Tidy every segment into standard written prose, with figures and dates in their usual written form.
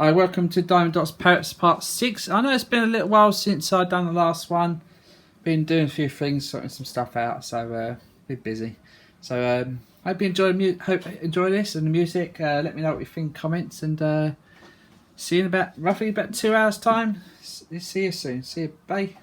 Hi, welcome to Dotz Parrots Part 6. I know it's been a little while since I've done the last one. Been doing a few things, sorting some stuff out, so been busy. So hope you enjoy this and the music. Let me know what you think, comments, and see you in roughly about 2 hours time. See you soon. See you, bye.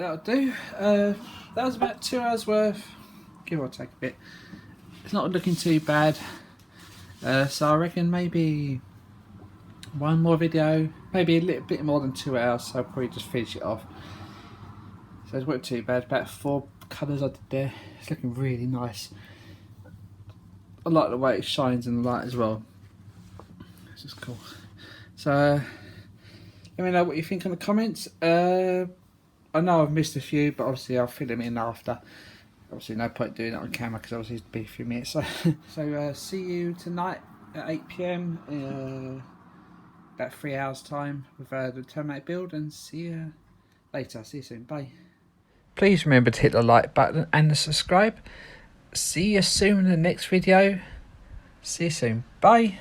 that'll do. That was about 2 hours worth, give or take a bit. It's not looking too bad. So I reckon maybe one more video, maybe a little bit more than 2 hours, so I'll probably just finish it off. So it's not too bad, about 4 colours I did there. It's looking really nice. I like the way it shines in the light as well. This is cool. So let me know what you think in the comments. I know I've missed a few, but obviously I'll fill them in after. Obviously no point doing it on camera because obviously it's be a few minutes. So see you tonight at 8 PM, about 3 hours time with the Terminator build, and see you later. See you soon. Bye. Please remember to hit the like button and the subscribe. See you soon in the next video. See you soon. Bye.